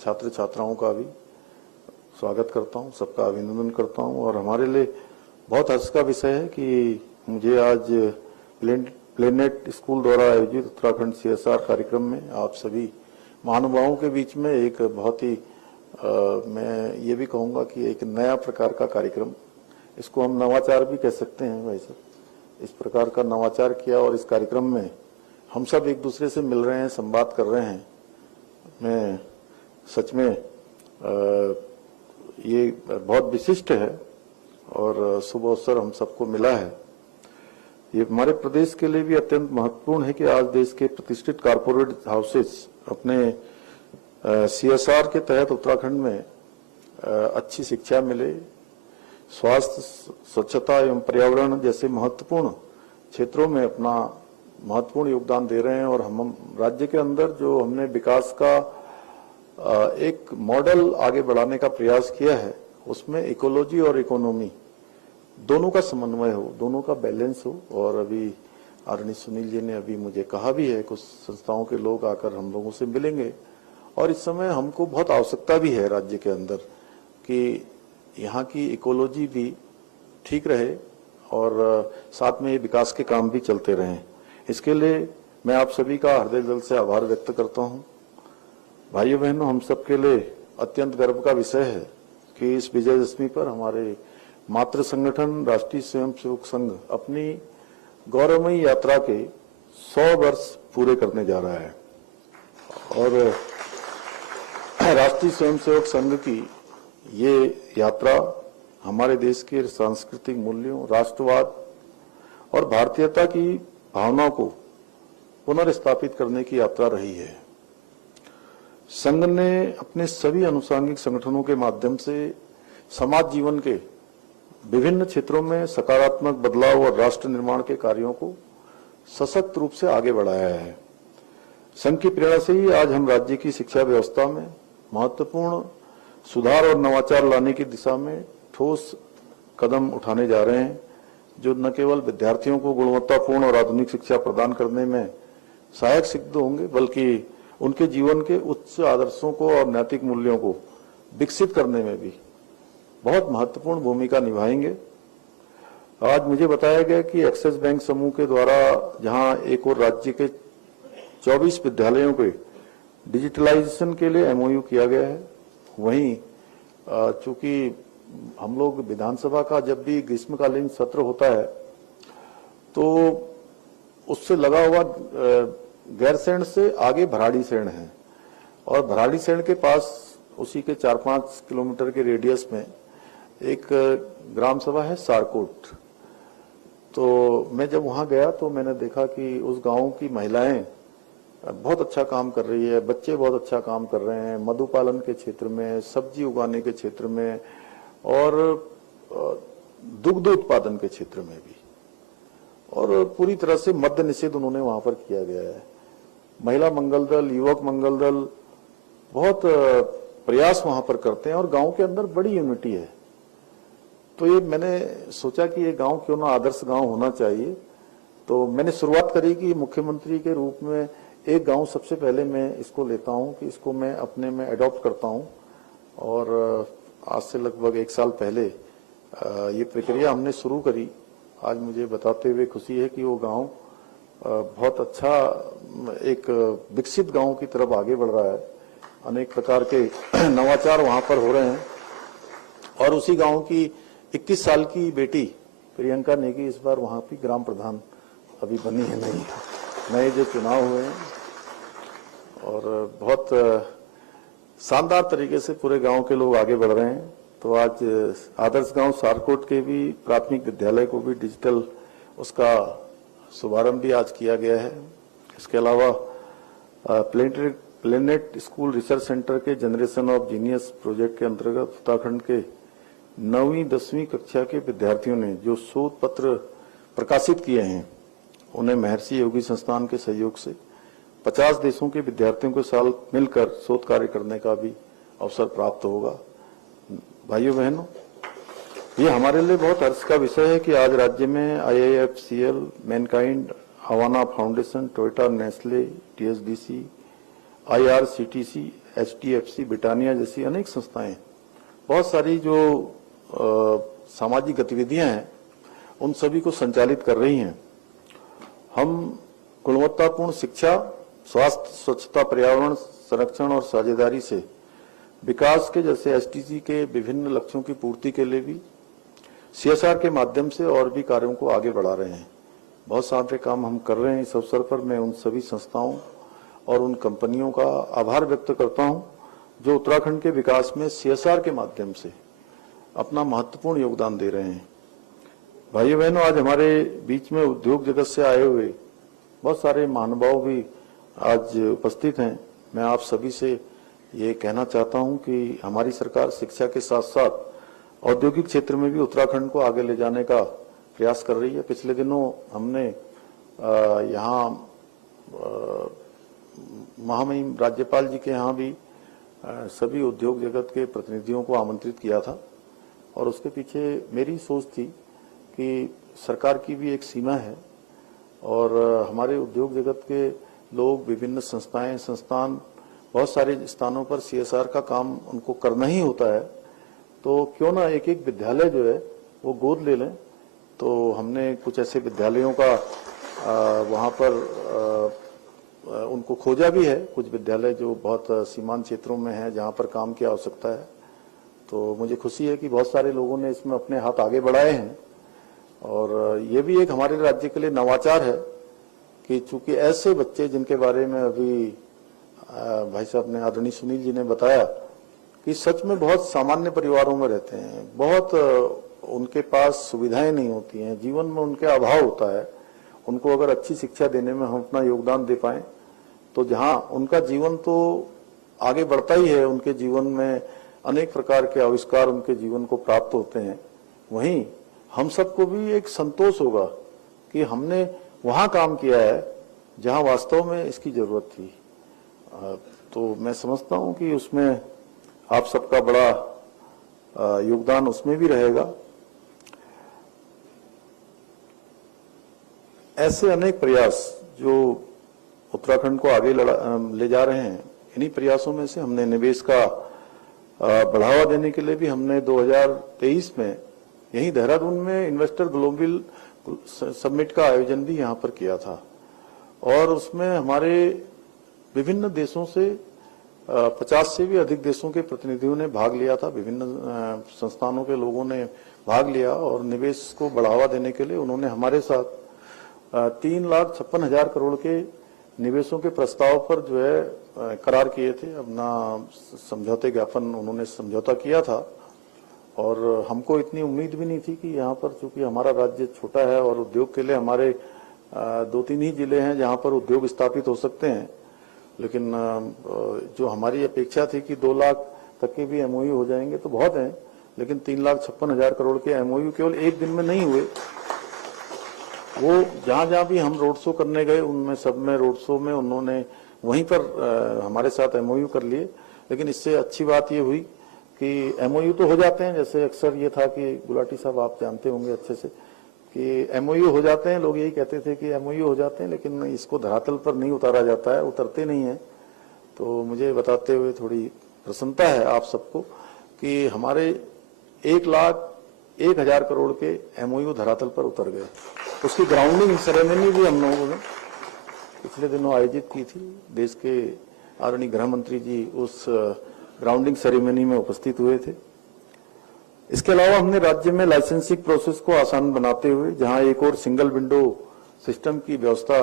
छात्र छात्राओं का भी स्वागत करता हूं, सबका अभिनंदन करता हूं। और हमारे लिए बहुत हर्ष का विषय है कि मुझे आज प्लेनेट स्कूल द्वारा आयोजित उत्तराखंड CSR कार्यक्रम में आप सभी महानुभावों के बीच में एक बहुत ही मैं ये भी कहूंगा कि एक नया प्रकार का कार्यक्रम, इसको हम नवाचार भी कह सकते हैं भाई साहब। इस प्रकार का नवाचार किया और इस कार्यक्रम में हम सब एक दूसरे से मिल रहे हैं, संवाद कर रहे हैं। मैं सच में ये बहुत विशिष्ट है और शुभ अवसर हम सबको मिला है। ये हमारे प्रदेश के लिए भी अत्यंत महत्वपूर्ण है कि आज देश के प्रतिष्ठित कॉर्पोरेट हाउसेस अपने CSR के तहत उत्तराखंड में अच्छी शिक्षा मिले, स्वास्थ्य, स्वच्छता एवं पर्यावरण जैसे महत्वपूर्ण क्षेत्रों में अपना महत्वपूर्ण योगदान दे रहे हैं। और हम राज्य के अंदर जो हमने विकास का एक मॉडल आगे बढ़ाने का प्रयास किया है, उसमें इकोलॉजी और इकोनॉमी दोनों का समन्वय हो, दोनों का बैलेंस हो। और अभी आदरणीय सुनील जी ने अभी मुझे कहा भी है, कुछ संस्थाओं के लोग आकर हम लोगों से मिलेंगे। और इस समय हमको बहुत आवश्यकता भी है राज्य के अंदर कि यहाँ की इकोलॉजी भी ठीक रहे और साथ में ये विकास के काम भी चलते रहें। इसके लिए मैं आप सभी का हृदय दिल से आभार व्यक्त करता हूँ। भाइयों बहनों, हम सबके लिए अत्यंत गर्व का विषय है कि इस विजयदशमी पर हमारे मातृ संगठन राष्ट्रीय स्वयंसेवक संघ अपनी गौरवमयी यात्रा के 100 वर्ष पूरे करने जा रहा है। और राष्ट्रीय स्वयंसेवक संघ की ये यात्रा हमारे देश के सांस्कृतिक मूल्यों, राष्ट्रवाद और भारतीयता की भावना को पुनर्स्थापित करने की यात्रा रही है। संघ ने अपने सभी अनुषंगिक संगठनों के माध्यम से समाज जीवन के विभिन्न क्षेत्रों में सकारात्मक बदलाव और राष्ट्र निर्माण के कार्यों को सशक्त रूप से आगे बढ़ाया है। संघ की प्रेरणा से ही आज हम राज्य की शिक्षा व्यवस्था में महत्वपूर्ण सुधार और नवाचार लाने की दिशा में ठोस कदम उठाने जा रहे हैं, जो न केवल विद्यार्थियों को गुणवत्तापूर्ण और आधुनिक शिक्षा प्रदान करने में सहायक सिद्ध होंगे, बल्कि उनके जीवन के उच्च आदर्शों को और नैतिक मूल्यों को विकसित करने में भी बहुत महत्वपूर्ण भूमिका निभाएंगे। आज मुझे बताया गया कि एक्सिस बैंक समूह के द्वारा जहां एक और राज्य के 24 विद्यालयों के डिजिटलाइजेशन के लिए MOU किया गया है, वहीं चूंकि हम लोग विधानसभा का जब भी ग्रीष्मकालीन सत्र होता है तो उससे लगा हुआ गैरसैंण से आगे भराड़ीसैंण है और भराड़ीसैंण के पास उसी के 4-5 किलोमीटर के रेडियस में एक ग्राम सभा है सारकोट। तो मैं जब वहां गया तो मैंने देखा कि उस गांव की महिलाएं बहुत अच्छा काम कर रही है, बच्चे बहुत अच्छा काम कर रहे हैं मधु पालन के क्षेत्र में, सब्जी उगाने के क्षेत्र में और दुग्ध उत्पादन के क्षेत्र में भी। और पूरी तरह से मद्य निषेध उन्होंने वहां पर किया गया है। महिला मंगल दल, युवक मंगल दल बहुत प्रयास वहां पर करते हैं और गांव के अंदर बड़ी यूनिटी है। तो ये मैंने सोचा कि ये गांव क्यों ना आदर्श गांव होना चाहिए। तो मैंने शुरुआत करी कि मुख्यमंत्री के रूप में एक गांव सबसे पहले मैं इसको लेता हूं कि इसको मैं अपने में अडॉप्ट करता हूं। और आज से लगभग 1 साल पहले ये प्रक्रिया हमने शुरू करी। आज मुझे बताते हुए खुशी है कि वो गांव बहुत अच्छा एक विकसित गांव की तरफ आगे बढ़ रहा है। अनेक प्रकार के नवाचार वहां पर हो रहे हैं। और उसी गांव की 21 साल की बेटी प्रियंका नेगी इस बार वहां की ग्राम प्रधान अभी बनी है, नहीं नए जो चुनाव हुए हैं। और बहुत शानदार तरीके से पूरे गांव के लोग आगे बढ़ रहे हैं। तो आज आदर्श गांव सारकोट के भी प्राथमिक विद्यालय को भी डिजिटल उसका शुभारंभ भी आज किया गया है। इसके अलावा प्लेनेट स्कूल रिसर्च सेंटर के जनरेशन ऑफ जीनियस प्रोजेक्ट के अंतर्गत उत्तराखंड के 9वीं 10वीं कक्षा के विद्यार्थियों ने जो शोध पत्र प्रकाशित किए हैं, उन्हें महर्षि योगी संस्थान के सहयोग से 50 देशों के विद्यार्थियों के साथ मिलकर शोध कार्य करने का भी अवसर प्राप्त होगा। भाइयों बहनों, ये हमारे लिए बहुत हर्ष का विषय है कि आज राज्य में IIFCL, Mankind, Havana foundation, Toyota, Nestle, TSDC, IRCTC HDFC, Britannia जैसी अनेक संस्थाएं, बहुत सारी जो सामाजिक गतिविधियां हैं उन सभी को संचालित कर रही हैं। हम गुणवत्तापूर्ण शिक्षा, स्वास्थ्य, स्वच्छता, पर्यावरण संरक्षण और साझेदारी से विकास के जैसे SDG के विभिन्न लक्ष्यों की पूर्ति के लिए भी CSR के माध्यम से और भी कार्यों को आगे बढ़ा रहे हैं। बहुत सारे काम हम कर रहे हैं। इस अवसर पर मैं उन सभी संस्थाओं और उन कंपनियों का आभार व्यक्त करता हूं जो उत्तराखंड के विकास में CSR के माध्यम से अपना महत्वपूर्ण योगदान दे रहे हैं। भाइयों बहनों, आज हमारे बीच में उद्योग जगत से आए हुए बहुत सारे महानुभाव भी आज उपस्थित हैं। मैं आप सभी से ये कहना चाहता हूं कि हमारी सरकार शिक्षा के साथ साथ औद्योगिक क्षेत्र में भी उत्तराखंड को आगे ले जाने का प्रयास कर रही है। पिछले दिनों हमने यहाँ महामहिम राज्यपाल जी के यहाँ भी सभी उद्योग जगत के प्रतिनिधियों को आमंत्रित किया था और उसके पीछे मेरी सोच थी कि सरकार की भी एक सीमा है और हमारे उद्योग जगत के लोग, विभिन्न संस्थान बहुत सारे स्थानों पर CSR का काम उनको करना ही होता है, तो क्यों ना एक एक विद्यालय जो है वो गोद ले लें। तो हमने कुछ ऐसे विद्यालयों का वहाँ पर उनको खोजा भी है, कुछ विद्यालय जो बहुत सीमांत क्षेत्रों में हैं जहाँ पर काम की आवश्यकता है। तो मुझे खुशी है कि बहुत सारे लोगों ने इसमें अपने हाथ आगे बढ़ाए हैं और ये भी एक हमारे राज्य के लिए नवाचार है कि चूंकि ऐसे बच्चे जिनके बारे में अभी भाई साहब ने, आदरणीय सुनील जी ने बताया कि सच में बहुत सामान्य परिवारों में रहते हैं, बहुत उनके पास सुविधाएं नहीं होती हैं, जीवन में उनके अभाव होता है। उनको अगर अच्छी शिक्षा देने में हम अपना योगदान दे पाएं तो जहां उनका जीवन तो आगे बढ़ता ही है, उनके जीवन में अनेक प्रकार के आविष्कार उनके जीवन को प्राप्त होते हैं, वहीं हम सबको भी एक संतोष होगा कि हमने वहां काम किया है जहां वास्तव में इसकी जरूरत थी। तो मैं समझता हूं कि उसमें आप सबका बड़ा योगदान उसमें भी रहेगा। ऐसे अनेक प्रयास जो उत्तराखंड को आगे ले जा रहे हैं, इन्हीं प्रयासों में से हमने निवेश का बढ़ावा देने के लिए भी हमने 2023 में यही देहरादून में इन्वेस्टर ग्लोबल समिट का आयोजन भी यहाँ पर किया था और उसमें हमारे विभिन्न देशों से 50 से भी अधिक देशों के प्रतिनिधियों ने भाग लिया था। विभिन्न संस्थानों के लोगों ने भाग लिया और निवेश को बढ़ावा देने के लिए उन्होंने हमारे साथ 3,56,000 करोड़ के निवेशों के प्रस्ताव पर जो है करार किए थे। अपना समझौते ज्ञापन उन्होंने समझौता किया था और हमको इतनी उम्मीद भी नहीं थी कि यहाँ पर, चूंकि हमारा राज्य छोटा है और उद्योग के लिए हमारे 2-3 ही जिले हैं जहाँ पर उद्योग स्थापित हो सकते हैं, लेकिन जो हमारी अपेक्षा थी कि 2 लाख तक के भी MOU हो जाएंगे तो बहुत हैं, लेकिन 3,56,000 करोड़ के MOU केवल एक दिन में नहीं हुए। वो जहां भी हम रोड शो करने गए उनमें सब में रोड शो में उन्होंने वहीं पर हमारे साथ MOU कर लिए। लेकिन इससे अच्छी बात ये हुई कि MOU तो हो जाते हैं, जैसे अक्सर ये था कि गुलाटी साहब आप जानते होंगे अच्छे से कि MOU हो जाते हैं, लोग यही कहते थे कि MOU हो जाते हैं, लेकिन इसको धरातल पर नहीं उतारा जाता है, उतरते नहीं है। तो मुझे बताते हुए थोड़ी प्रसन्नता है आप सबको कि हमारे 1,01,000 करोड़ के MOU धरातल पर उतर गए। उसकी ग्राउंडिंग सेरेमनी भी हम लोगों ने पिछले दिनों आयोजित की थी। देश के आदरणीय गृह मंत्री जी उस ग्राउंडिंग सेरेमनी में उपस्थित हुए थे। इसके अलावा हमने राज्य में लाइसेंसिंग प्रोसेस को आसान बनाते हुए जहां एक और सिंगल विंडो सिस्टम की व्यवस्था